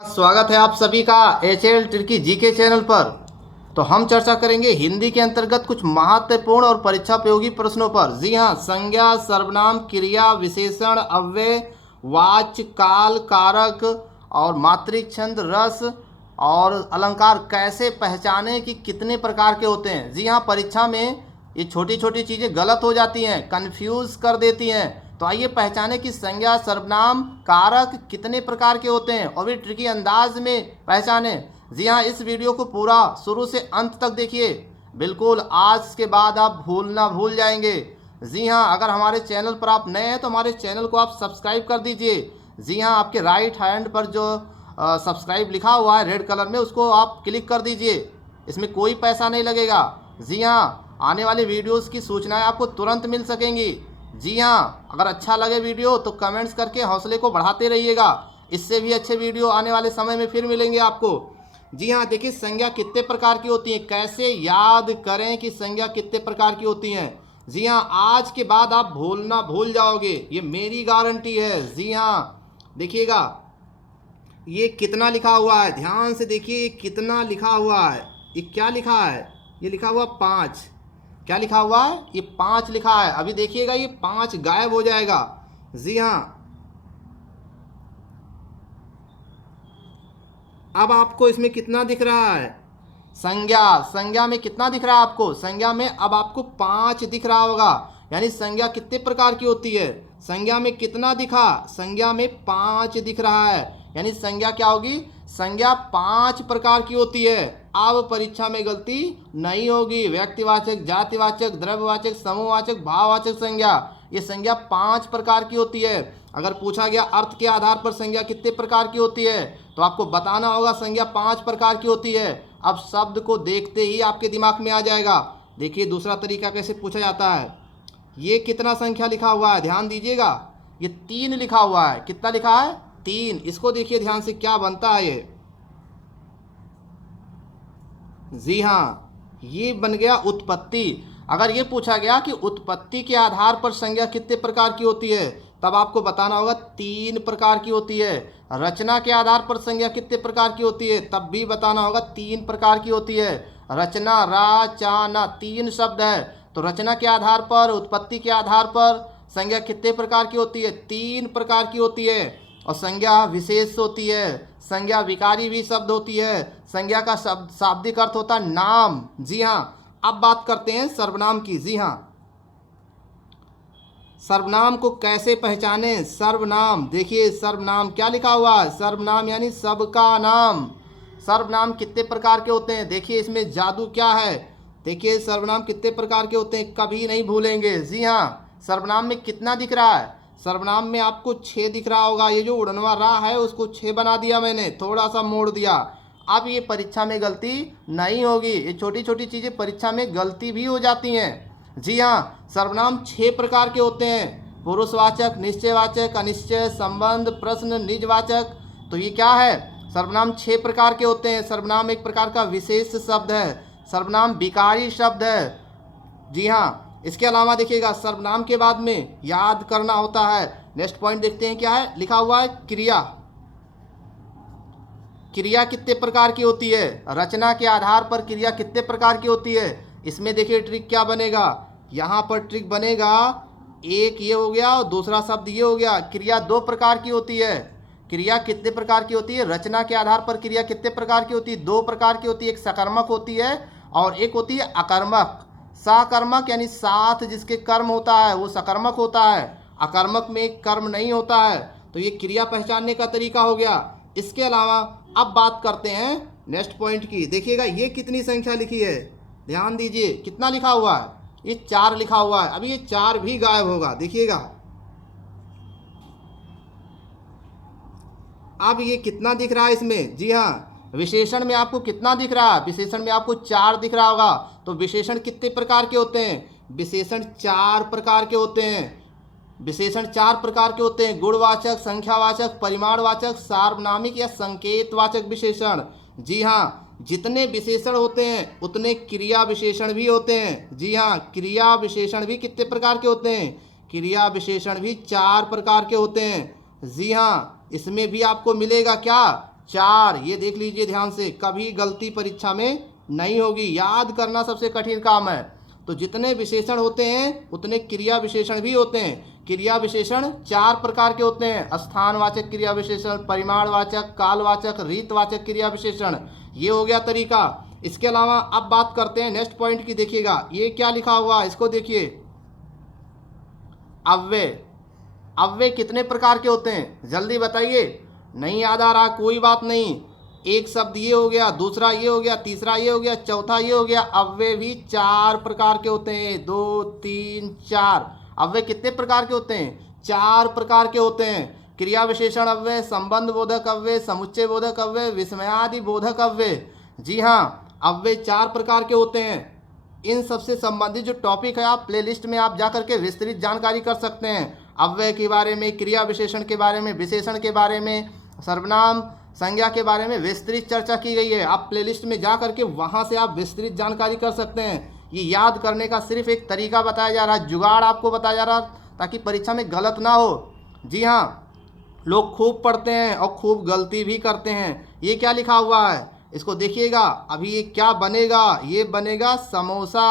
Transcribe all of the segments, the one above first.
स्वागत है आप सभी का HL ट्रिकी जीके चैनल पर। तो हम चर्चा करेंगे हिंदी के अंतर्गत कुछ महत्वपूर्ण और परीक्षा उपयोगी प्रश्नों पर। जी हाँ, संज्ञा, सर्वनाम, क्रिया, विशेषण, अव्यय, वाच्य, काल, कारक और मात्रिक, छंद, रस और अलंकार कैसे पहचाने कि कितने प्रकार के होते हैं। जी हाँ, परीक्षा में ये छोटी छोटी चीज़ें गलत हो जाती हैं, कंफ्यूज कर देती हैं। तो आइए पहचाने कि संज्ञा, सर्वनाम, कारक कितने प्रकार के होते हैं और भी ट्रिकी अंदाज में पहचाने। जी हाँ, इस वीडियो को पूरा शुरू से अंत तक देखिए, बिल्कुल आज के बाद आप भूल जाएंगे। जी हाँ, अगर हमारे चैनल पर आप नए हैं तो हमारे चैनल को आप सब्सक्राइब कर दीजिए। जी हाँ, आपके राइट हैंड पर जो सब्सक्राइब लिखा हुआ है रेड कलर में, उसको आप क्लिक कर दीजिए। इसमें कोई पैसा नहीं लगेगा। जी हाँ, आने वाले वीडियोस की सूचनाएं आपको तुरंत मिल सकेंगी। जी हाँ, अगर अच्छा लगे वीडियो तो कमेंट्स करके हौसले को बढ़ाते रहिएगा। इससे भी अच्छे वीडियो आने वाले समय में फिर मिलेंगे आपको। जी हाँ, देखिए संज्ञा कितने प्रकार की होती हैं, कैसे याद करें कि संज्ञा कितने प्रकार की होती हैं। जी हाँ, आज के बाद आप भूल जाओगे, ये मेरी गारंटी है। जी हाँ, देखिएगा ये कितना लिखा हुआ है, ध्यान से देखिए ये कितना लिखा हुआ है। ये क्या लिखा है, ये लिखा हुआ 5। क्या लिखा हुआ है, ये 5 लिखा है। अभी देखिएगा ये 5 गायब हो जाएगा। जी हाँ, अब आपको इसमें कितना दिख रहा है, संज्ञा में कितना दिख रहा है आपको, संज्ञा में अब आपको 5 दिख रहा होगा। यानी संज्ञा कितने प्रकार की होती है, संज्ञा में कितना दिखा, संज्ञा में 5 दिख रहा है। यानी संज्ञा क्या होगी, संज्ञा 5 प्रकार की होती है। अब परीक्षा में गलती नहीं होगी। व्यक्तिवाचक, जातिवाचक, द्रव्यवाचक, समूहवाचक, भाववाचक संज्ञा, ये संज्ञा 5 प्रकार की होती है। अगर पूछा गया अर्थ के आधार पर संज्ञा कितने प्रकार की होती है तो आपको बताना होगा संज्ञा 5 प्रकार की होती है। अब शब्द को देखते ही आपके दिमाग में आ जाएगा। देखिए दूसरा तरीका कैसे पूछा जाता है। ये कितना संख्या लिखा हुआ है, ध्यान दीजिएगा, ये 3 लिखा हुआ है। कितना लिखा है, 3। इसको देखिए ध्यान से क्या बनता है ये। जी हाँ, ये बन गया उत्पत्ति। अगर ये पूछा गया कि उत्पत्ति के आधार पर संज्ञा कितने प्रकार की होती है तब आपको बताना होगा 3 प्रकार की होती है। रचना के आधार पर संज्ञा कितने प्रकार की होती है तब भी बताना होगा 3 प्रकार की होती है। रचना, रा, चा, ना, 3 शब्द है। तो रचना के आधार पर, उत्पत्ति के आधार पर संज्ञा कितने प्रकार की होती है, 3 प्रकार की होती है। और संज्ञा विशेष होती है, संज्ञा विकारी भी शब्द होती है। संज्ञा का शब्द शाब्दिक अर्थ होता है नाम। जी हाँ, अब बात करते हैं सर्वनाम की। जी हाँ, सर्वनाम को कैसे पहचाने। सर्वनाम, देखिए सर्वनाम क्या लिखा हुआ है, सर्वनाम यानी सबका नाम। सर्वनाम कितने प्रकार के होते हैं, देखिए इसमें जादू क्या है। देखिए सर्वनाम कितने प्रकार के होते हैं, कभी नहीं भूलेंगे। जी हाँ, सर्वनाम में कितना दिख रहा है, सर्वनाम में आपको 6 दिख रहा होगा। ये जो उड़नवा रा है उसको 6 बना दिया मैंने, थोड़ा सा मोड़ दिया। अब ये परीक्षा में गलती नहीं होगी। ये छोटी छोटी चीज़ें परीक्षा में गलती भी हो जाती हैं। जी हाँ, सर्वनाम 6 प्रकार के होते हैं। पुरुषवाचक, निश्चयवाचक, अनिश्चय, संबंध, प्रश्न, निजवाचक। तो ये क्या है, सर्वनाम 6 प्रकार के होते हैं। सर्वनाम एक प्रकार का विशेष शब्द है, सर्वनाम विकारी शब्द है। जी हाँ, इसके अलावा देखिएगा सर्वनाम के बाद में याद करना होता है। नेक्स्ट पॉइंट देखते हैं क्या है, लिखा हुआ है क्रिया। क्रिया कितने प्रकार की होती है, रचना के आधार पर क्रिया कितने प्रकार की होती है। इसमें देखिए ट्रिक क्या बनेगा, यहाँ पर ट्रिक बनेगा, एक ये हो गया और दूसरा शब्द ये हो गया। क्रिया 2 प्रकार की होती है। क्रिया कितने प्रकार की होती है, रचना के आधार पर क्रिया कितने प्रकार की होती है, 2 प्रकार की होती है। एक सकर्मक होती है और एक होती है अकर्मक। सकर्मक यानी साथ जिसके कर्म होता है वो सकर्मक होता है, अकर्मक में कर्म नहीं होता है। तो ये क्रिया पहचानने का तरीका हो गया। इसके अलावा अब बात करते हैं नेक्स्ट पॉइंट की। देखिएगा ये कितनी संख्या लिखी है, ध्यान दीजिए कितना लिखा हुआ है, ये 4 लिखा हुआ है। अभी ये 4 भी गायब होगा, देखिएगा अब ये कितना दिख रहा है इसमें। जी हाँ, विशेषण में आपको कितना दिख रहा है, विशेषण में आपको 4 दिख रहा होगा। तो विशेषण कितने प्रकार के होते हैं, विशेषण 4 प्रकार के होते हैं। विशेषण 4 प्रकार के होते हैं, गुणवाचक, संख्यावाचक, परिमाणवाचक, सार्वनामिक या संकेतवाचक विशेषण। जी हाँ, जितने विशेषण होते हैं उतने क्रिया विशेषण भी होते हैं। जी हाँ, क्रिया विशेषण भी कितने प्रकार के होते हैं, क्रिया विशेषण भी 4 प्रकार के होते हैं। जी हाँ, इसमें भी आपको मिलेगा क्या, 4, ये देख लीजिए ध्यान से, कभी गलती परीक्षा में नहीं होगी। याद करना सबसे कठिन काम है। तो जितने विशेषण होते हैं उतने क्रिया विशेषण भी होते हैं। क्रिया विशेषण 4 प्रकार के होते हैं, स्थानवाचक क्रिया विशेषण, परिमाणवाचक, कालवाचक, रीतवाचक क्रिया विशेषण। ये हो गया तरीका। इसके अलावा अब बात करते हैं नेक्स्ट पॉइंट की। देखिएगा ये क्या लिखा हुआ है, इसको देखिए, अव्यय। अव्यय कितने प्रकार के होते हैं, जल्दी बताइए। नहीं याद आ रहा, कोई बात नहीं। एक शब्द ये हो गया, दूसरा ये हो गया, तीसरा ये हो गया, चौथा ये हो गया। अव्यय भी 4 प्रकार के होते हैं, 2, 3, 4। अव्यय कितने प्रकार के होते हैं, 4 प्रकार के होते हैं। क्रिया विशेषण अव्यय, संबंध बोधक अव्यय, समुच्चय बोधक अव्यय, विस्मयादि बोधक अव्यय। जी हाँ, अव्यय 4 प्रकार के होते हैं। इन सबसे संबंधित जो टॉपिक है आप प्लेलिस्ट में आप जाकर के विस्तृत जानकारी कर सकते हैं। अव्यय के बारे में, क्रिया विशेषण के बारे में, विशेषण के बारे में, सर्वनाम संज्ञा के बारे में विस्तृत चर्चा की गई है। आप प्लेलिस्ट में जा करके वहाँ से आप विस्तृत जानकारी कर सकते हैं। ये याद करने का सिर्फ एक तरीका बताया जा रहा है, जुगाड़ आपको बताया जा रहा है, ताकि परीक्षा में गलत ना हो। जी हाँ, लोग खूब पढ़ते हैं और खूब गलती भी करते हैं। ये क्या लिखा हुआ है, इसको देखिएगा। अभी ये क्या बनेगा, ये बनेगा समोसा।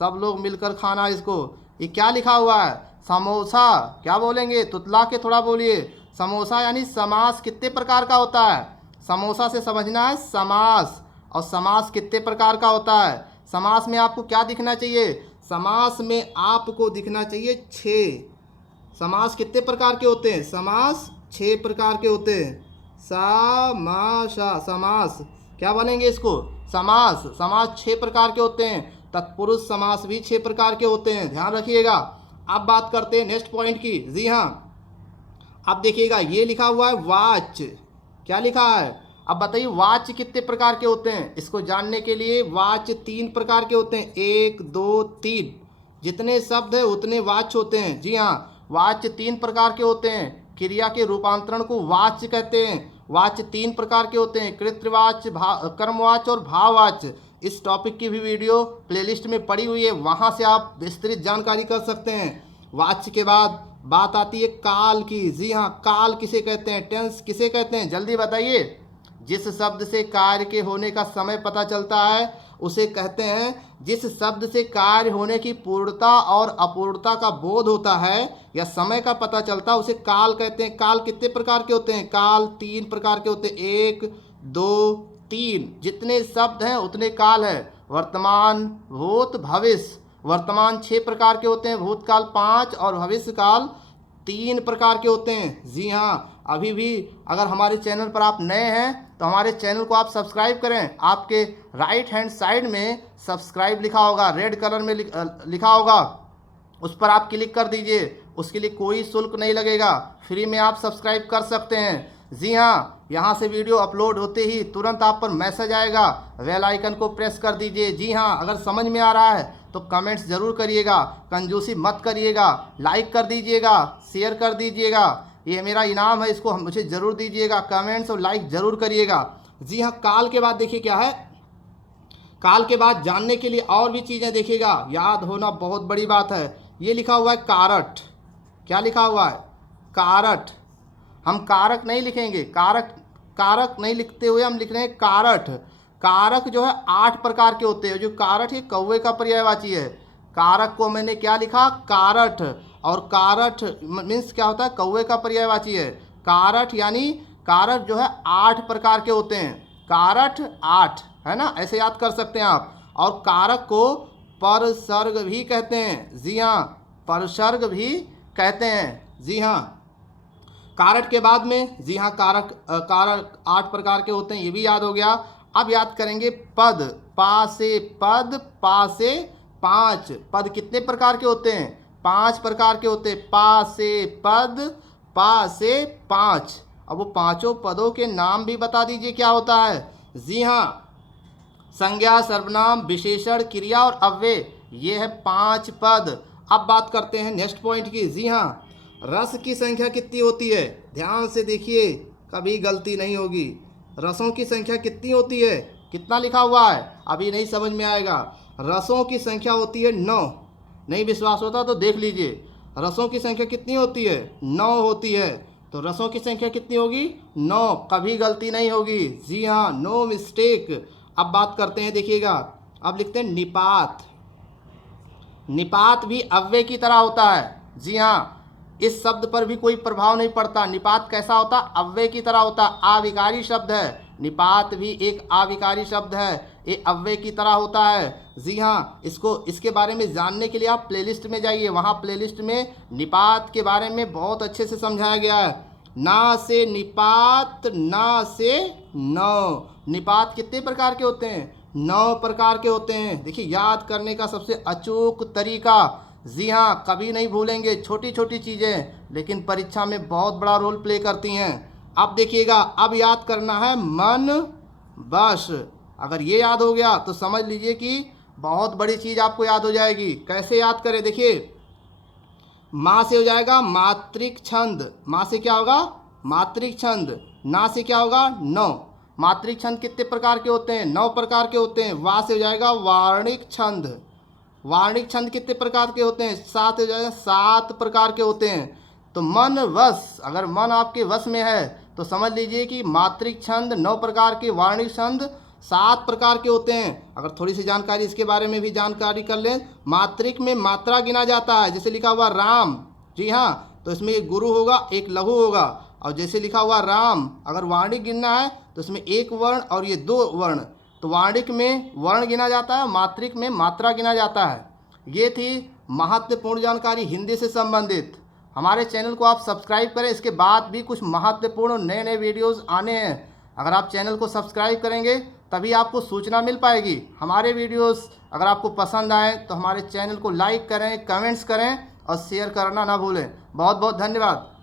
सब लोग मिलकर खाना इसको। ये क्या लिखा हुआ है, समोसा। क्या बोलेंगे, तुतला के थोड़ा बोलिए। समोसा यानी समास कितने प्रकार का होता है, समोसा से समझना है समास। और समास कितने प्रकार का होता है, समास में आपको क्या दिखना चाहिए, समास में आपको दिखना चाहिए 6। समास कितने प्रकार के होते हैं, समास 6 प्रकार के होते हैं। समासा, समास क्या बनेंगे इसको, समास। समास 6 प्रकार के होते हैं। तत्पुरुष समास भी 6 प्रकार के होते हैं, ध्यान रखिएगा। अब बात करते हैं नेक्स्ट पॉइंट की। जी हाँ, अब देखिएगा ये लिखा हुआ है वाच्य। क्या लिखा है, अब बताइए वाच्य कितने प्रकार के होते हैं। इसको जानने के लिए वाच्य 3 प्रकार के होते हैं, 1, 2, 3। जितने शब्द है उतने वाच्य होते हैं। जी हाँ, वाच्य 3 प्रकार के होते हैं। क्रिया के रूपांतरण को वाच्य कहते हैं। वाच्य 3 प्रकार के होते हैं, कृतवाच्य, कर्मवाच्य और भाववाच्य। इस टॉपिक की भी वीडियो प्लेलिस्ट में पड़ी हुई है, वहाँ से आप विस्तृत जानकारी कर सकते हैं। वाच्य के बाद बात आती है काल की। जी हाँ, काल किसे कहते हैं, टेंस किसे कहते हैं, जल्दी बताइए। जिस शब्द से कार्य के होने का समय पता चलता है उसे कहते हैं, जिस शब्द से कार्य होने की पूर्णता और अपूर्णता का बोध होता है या समय का पता चलता है उसे काल कहते हैं। काल कितने प्रकार के होते हैं, काल 3 प्रकार के होते हैं, 1, 2, 3। जितने शब्द हैं उतने काल है। वर्तमान, भूत, भविष्य। वर्तमान 6 प्रकार के होते हैं, भूतकाल 5 और भविष्य काल 3 प्रकार के होते हैं। जी हाँ, अभी भी अगर हमारे चैनल पर आप नए हैं तो हमारे चैनल को आप सब्सक्राइब करें। आपके राइट हैंड साइड में सब्सक्राइब लिखा होगा, रेड कलर में लिखा होगा, उस पर आप क्लिक कर दीजिए। उसके लिए कोई शुल्क नहीं लगेगा, फ्री में आप सब्सक्राइब कर सकते हैं। जी हाँ, यहाँ से वीडियो अपलोड होते ही तुरंत आप पर मैसेज आएगा, बेल आइकन को प्रेस कर दीजिए। जी हाँ, अगर समझ में आ रहा है तो कमेंट्स ज़रूर करिएगा, कंजूसी मत करिएगा, लाइक कर दीजिएगा, शेयर कर दीजिएगा। ये मेरा इनाम है, इसको मुझे ज़रूर दीजिएगा। कमेंट्स और लाइक ज़रूर करिएगा। जी हाँ, काल के बाद देखिए क्या है, काल के बाद जानने के लिए और भी चीज़ें देखिएगा, याद होना बहुत बड़ी बात है। ये लिखा हुआ है कारठ। क्या लिखा हुआ है, कारठ। हम कारक नहीं लिखेंगे, कारक नहीं लिखते हुए हम लिख रहे हैं कारठ। कारक जो है 8 प्रकार के होते हैं। जो कारठ ये कौवे का पर्यायवाची है। कारक को मैंने क्या लिखा, कारठ। और कारठ मीन्स क्या होता है, कौवे का पर्यायवाची है। कारठ यानी कारठ जो है 8 प्रकार के होते हैं। कारठ 8 है ना, ऐसे याद कर सकते हैं आप। और कारक को परसर्ग भी कहते हैं। जी हाँ, परसर्ग भी कहते हैं। जी हाँ, कारक के बाद में, जी हाँ, कारक 8 प्रकार के होते हैं, ये भी याद हो गया। अब याद करेंगे पद। पा से पद, पा से 5। पद कितने प्रकार के होते हैं, 5 प्रकार के होते हैं। पा से पद, पा से 5। अब वो पांचों पदों के नाम भी बता दीजिए क्या होता है। जी हाँ, संज्ञा, सर्वनाम, विशेषण, क्रिया और अव्यय, ये है 5 पद। अब बात करते हैं नेक्स्ट पॉइंट की। जी हाँ, रस की संख्या कितनी होती है, ध्यान से देखिए, कभी गलती नहीं होगी। रसों की संख्या कितनी होती है, कितना लिखा हुआ है, अभी नहीं समझ में आएगा। रसों की संख्या होती है 9। नहीं विश्वास होता तो देख लीजिए। रसों की संख्या कितनी होती है, 9 होती है। तो रसों की संख्या कितनी होगी? 9, कभी गलती नहीं होगी। जी हाँ, नो मिस्टेक। अब बात करते हैं, देखिएगा, अब लिखते हैं निपात। निपात भी अव्यय की तरह होता है। जी हाँ, इस शब्द पर भी कोई प्रभाव नहीं पड़ता। निपात कैसा होता? अव्यय की तरह होता। आविकारी शब्द है। निपात भी एक आविकारी शब्द है, ये अव्यय की तरह होता है। जी हाँ, इसके बारे में जानने के लिए आप प्लेलिस्ट में जाइए, वहाँ प्लेलिस्ट में निपात के बारे में बहुत अच्छे से समझाया गया है। ना से निपात, ना से नौ। निपात कितने प्रकार के होते हैं? 9 प्रकार के होते हैं। देखिए, याद करने का सबसे अचूक तरीका, जी हाँ, कभी नहीं भूलेंगे। छोटी छोटी चीज़ें लेकिन परीक्षा में बहुत बड़ा रोल प्ले करती हैं। अब देखिएगा, अब याद करना है मन बस। अगर ये याद हो गया तो समझ लीजिए कि बहुत बड़ी चीज़ आपको याद हो जाएगी। कैसे याद करें? देखिए, माँ से हो जाएगा मात्रिक छंद। माँ से क्या होगा? मात्रिक छंद। ना से क्या होगा? नौ। मात्रिक छंद कितने प्रकार के होते हैं? 9 प्रकार के होते हैं। वा से हो जाएगा वार्णिक छंद। वार्णिक छंद कितने प्रकार के होते हैं? 7 हो जाएगा, 7 प्रकार के होते हैं। तो मन वश, अगर मन आपके वश में है तो समझ लीजिए कि मात्रिक छंद 9 प्रकार के, वार्णिक छंद 7 प्रकार के होते हैं। अगर थोड़ी सी जानकारी इसके बारे में भी जानकारी कर लें, मात्रिक में मात्रा गिना जाता है। जैसे लिखा हुआ राम, जी हाँ, तो इसमें एक गुरु होगा, एक लघु होगा। और जैसे लिखा हुआ राम, अगर वार्णिक गिनना है तो इसमें एक वर्ण और ये 2 वर्ण। तो वार्णिक में वर्ण गिना जाता है, मात्रिक में मात्रा गिना जाता है। ये थी महत्वपूर्ण जानकारी हिंदी से संबंधित। हमारे चैनल को आप सब्सक्राइब करें, इसके बाद भी कुछ महत्वपूर्ण नए नए वीडियोस आने हैं। अगर आप चैनल को सब्सक्राइब करेंगे तभी आपको सूचना मिल पाएगी। हमारे वीडियोस अगर आपको पसंद आए तो हमारे चैनल को लाइक करें, कमेंट्स करें और शेयर करना ना भूलें। बहुत बहुत धन्यवाद।